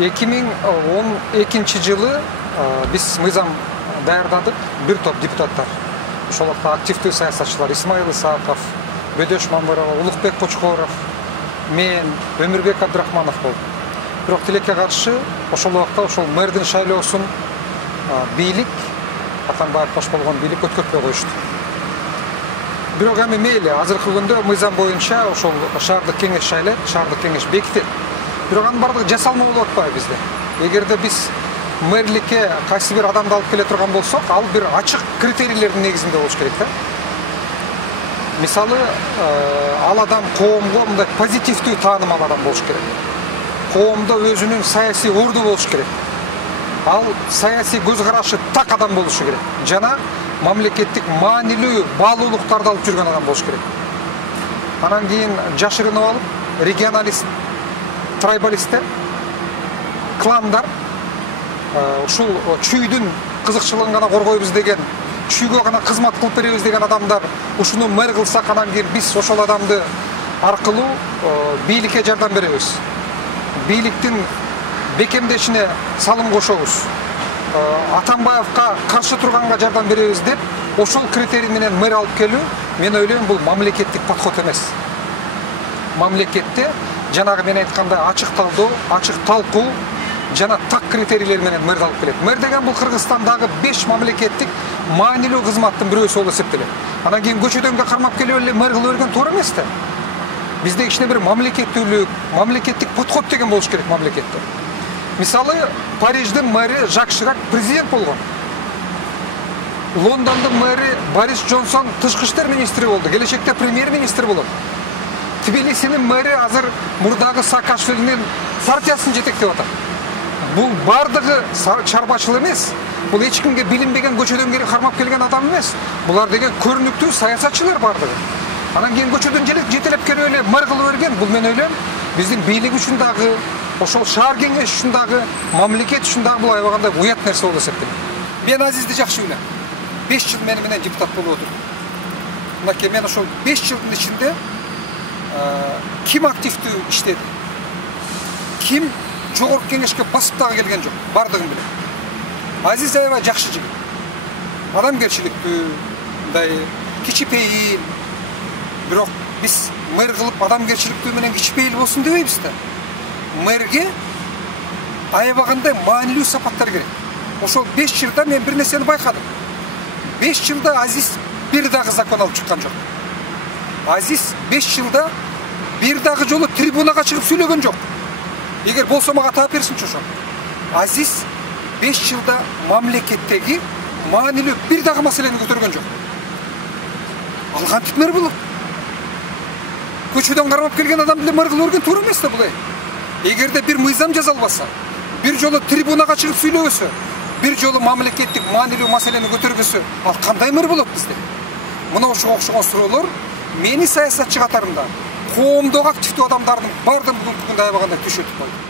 2012 жылы биз мыйзам даярдадык, бир топ депутаттар. Ошолокто активдүү саясатчылар Исмаил Исаков, Бөдөш Мамырова, Улукбек Кочкоров, мен, Өмүрбек Абдрахманов болду. Бирок тилекке каршы ошол убакта ошол мэрдин шайлоосун бийлик, Атамбаев баш болгон бийлик өткөртпөй коюшту. Бирок эми мейли, азыркы күндө мыйзам боюнча ошол шаардык кеңеш шайлайт, шаардык кеңеш бекитет. Бирок анын бардыгы жасалма болуп атпайбы бизде. Эгерде биз мэрликке кайсы бир адамды алып келе турган болсок, ал бир ачык критерийлердин негизинде болуш керек да. Мисалы, ал адам коомго мындай позитивдүү тааным ал адам болуш керек. Коомдо өзүнүн саясий орду болуш керек. Ал саясий көз карашы так адам болушу керек. Жана мамлекеттик маанилүү баалуулуктарды алып жүргөн адам болуш керек. Анан кийин жашырынып алып, регионалист, трайбалисттер, кландар ушул чүйдүн кызыкчылыгын гана коргойбуз деген, чүйгө гана кызмат кылып беребиз деген адамдар ушуну мэр кылсак, анан кийин биз ошол адамды аркылуу бийликке жардам беребиз. Бийликтин бекемдешине салым кошобуз. Атамбаевка каршы турганга жардам беребиз деп, ошол критерий менен мэр алып келүү, мен ойлойм, бул мамлекеттик подход эмес. Мамлекетте жанагы мен айткандай ачык талдоо, ачык талкуу жана так критерийлер менен мэрди алып келет. Мэр деген бул Кыргызстандагы 5 мамлекеттик маанилүү кызматтын бирөөсү болуп эсептелет. Анан кийин көчөдөнгө кармап келип эле мэр кылып берген туура эмес да. Бизде кичине бир мамлекеттүүлүк, мамлекеттик подход деген болуш керек мамлекетте. Мисалы, Париждин мэри Жак Ширак президент болгон. Лондондун мэри Борис Джонсон тышкы иштер министри болду, келечекте премьер-министр болот. Тбилисинин мэри азыр мурдагы Саакашвилинин партиясын жетектеп атат. Бул бардыгы чарбачыл эмес. Бул эч кимге билинбеген көчөдөн келип кармап келген адам эмес. Булар деген көрүнүктүү саясатчылар бардыгы. Анан кийин көчөдөн жетелеп келип эле мэр кылып берген. Бул мен ойлойм, биздин бийлик үчүн дагы, ошол шаар кеңеш үчүн дагы, мамлекет үчүн дагы бул аябагандай уят нерсе болуп эсептелет. Мен Азизди жакшы билем. 5 жыл мени менен депутат болуп отур. Мынакей мен ошол 5 жылдын ичинде ким активдүү иштеди? Ким жогорку кеңешке басып дагы келген жок, бардыгын билем. Азиз аябай жакшы жигит. Адамгерчиликтүү, мындай кичипейил. Бирок биз мэр кылып адамгерчиликтүү менен кичипейил болсун дебейбиз да. Мэрге аябагандай маанилүү сапаттар керек. Ошол 5 жылда мен бир нерсени байкадым. 5 жылда Азиз бир дагы закон алып чыккан жок. Азиз 5 жылда бир дагы жолу трибунага чыгып сүйлөгөн жок. Эгер болсо мага таап берсинчи ошо. Азиз 5 жылда мамлекеттеги маанилүү бир дагы маселени көтөргөн жок. Ал кантип мэр болот? Көчөдөн кармап келген адамды мэр кылып берген туура эмес да бул. Эгерде бир мыйзам жазалбаса, бир жолу трибунага чыгып сүйлөбөсө, бир жолу мамлекеттик маанилүү маселени көтөрбөсө, ал кандай мэр болот бизде? Мына ошого окшогон суроолор мени саясатчы катарында коомдогу активдүү адамдардын бардыгын бүгүнкү күндө аябагандай түшөтүп койду.